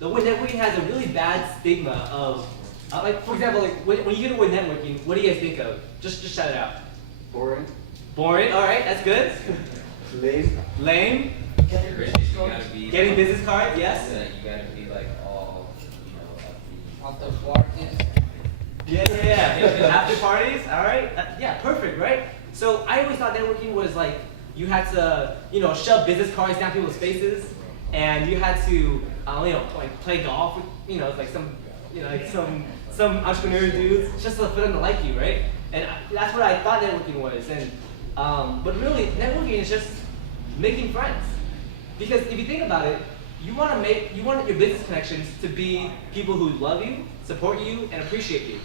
the word networking has a really bad stigma of, like for example, like when you hear the word networking, what do you guys think of? Just shout it out. Boring. Boring. All right, that's good. Lame. Lame. Getting business cards. Yes. You gotta be like all, After parties. Yeah. After parties. All right. Yeah, perfect, right? So I always thought networking was like you had to, shove business cards down people's faces, and you had to, like play golf with, like some entrepreneur dudes just for them to like you, right? And that's what I thought networking was. And but really, networking is just making friends. Because if you think about it, you want your business connections to be people who love you, support you, and appreciate you.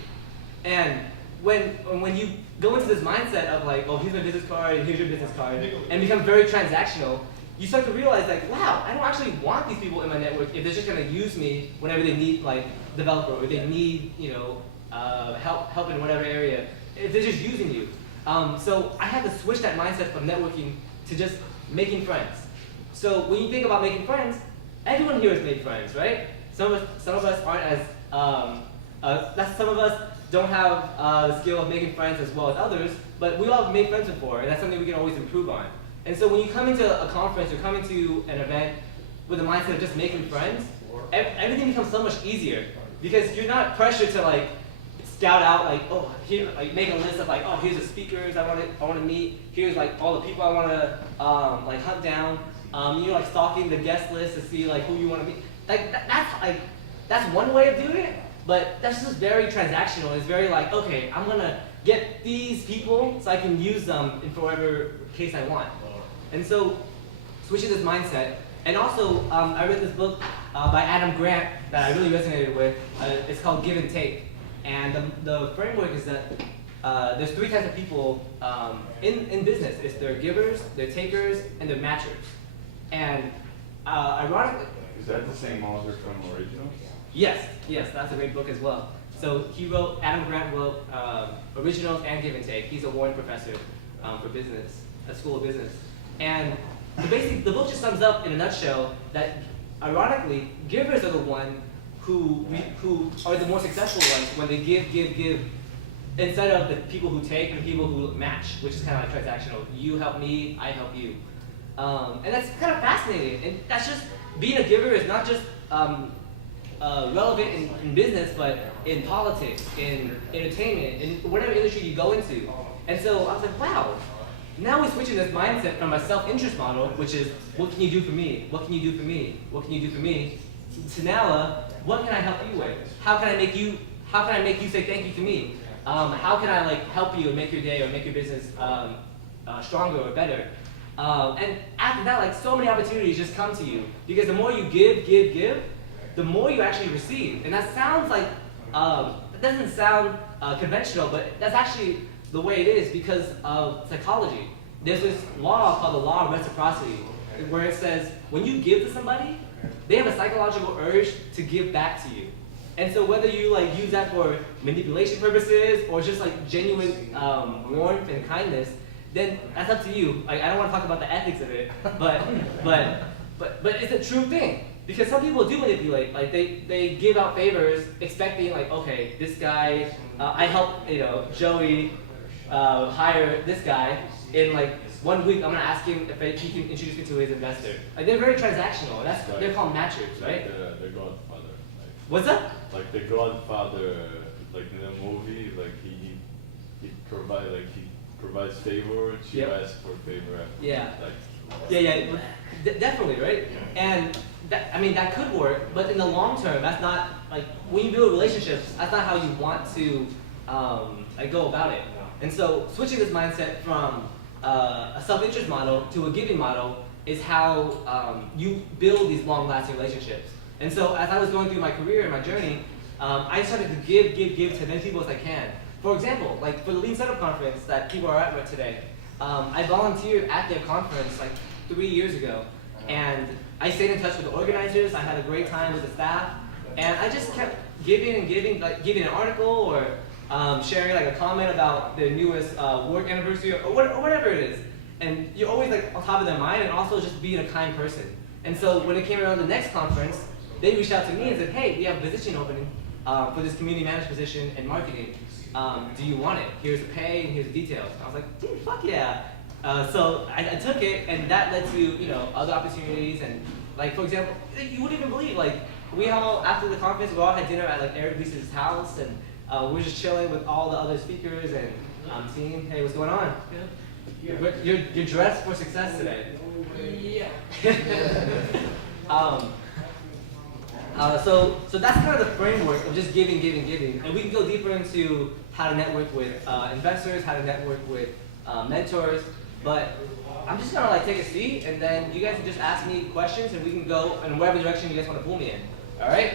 And when you go into this mindset of like, oh, here's my business card, and here's your business card, and become very transactional, you start to realize like, wow, I don't actually want these people in my network if they're just gonna use me whenever they need like developer or they need help in whatever area. If they're just using you. So I had to switch that mindset from networking to just making friends. So when you think about making friends, everyone here has made friends, right? Some of us aren't as some of us don't have the skill of making friends as well as others, but we all have made friends before, and that's something we can always improve on. And so when you come into a conference or come into an event with the mindset of just making friends, everything becomes so much easier because you're not pressured to like scout out like, oh, here, like make a list of like, oh, here's the speakers I want to meet. Here's like all the people I want to like hunt down. You're like stalking the guest list to see like who you want to meet. Like that's one way of doing it, but that's just very transactional. It's very like, okay, I'm gonna get these people so I can use them in whatever case I want. And so switching this mindset, and also I read this book by Adam Grant that I really resonated with. It's called Give and Take. And the framework is that there's three types of people in business. It's their givers, their takers, and their matchers. And ironically... Is that the same author from Originals? Yes, that's a great book as well. So Adam Grant wrote Originals and Give and Take. He's a Warren professor for business, a school of business. And basically the book just sums up in a nutshell that ironically, givers are the one who are the more successful ones when they give, instead of the people who take and people who match, which is kind of like transactional. You help me, I help you. And that's kind of fascinating. And that's just, being a giver is not just relevant in business, but in politics, in entertainment, in whatever industry you go into. And so I was like, wow, now we're switching this mindset from a self-interest model, which is, what can you do for me? What can you do for me? What can you do for me? To now, what can I help you with? How can I make you say thank you to me? How can I like help you and make your day or make your business stronger or better? And after that, like so many opportunities just come to you because the more you give, the more you actually receive. And that sounds like it doesn't sound conventional, but that's actually the way it is because of psychology. There's this law called the law of reciprocity, where it says when you give to somebody, they have a psychological urge to give back to you. And so whether you like use that for manipulation purposes or just like genuine warmth and kindness, then that's up to you. Like, I don't want to talk about the ethics of it, but it's a true thing. Because some people do manipulate. Like they give out favors expecting like, okay, this guy, I helped Joey hire this guy. In like 1 week, I'm gonna ask him if he can introduce me to his investor. Like they're very transactional. They're called matchers, right? The Godfather. Like, what's that? Like the Godfather, like in the movie, like he provides favor, she asks for favor after. Yeah. Like, Definitely, right? And that could work, but in the long term, that's not like when you build relationships. That's not how you want to go about it. And so, switching this mindset from a self-interest model to a giving model is how you build these long-lasting relationships. And so, as I was going through my career and my journey, I started to give to as many people as I can. For example, like for the Lean Startup Conference that people are at today, I volunteered at their conference like 3 years ago, and I stayed in touch with the organizers. I had a great time with the staff, and I just kept giving, like giving an article or sharing like a comment about their newest work anniversary or whatever it is. And you're always like on top of their mind, and also just being a kind person. And so when it came around the next conference, they reached out to me and said, hey, we have a position opening for this community manager position in marketing. Do you want it? Here's the pay and here's the details. I was like, dude, fuck yeah. So I took it, and that led to, you know, other opportunities. And like, for example, you wouldn't even believe, like, we all, after the conference, we all had dinner at like Eric Reese's house, and we were just chilling with all the other speakers and team. Hey, what's going on? You're dressed for success today. Yeah. So that's kind of the framework of just giving, and we can go deeper into how to network with investors, how to network with mentors. But I'm just gonna like take a seat, and then you guys can just ask me questions, and we can go in whatever direction you guys want to pull me in. All right?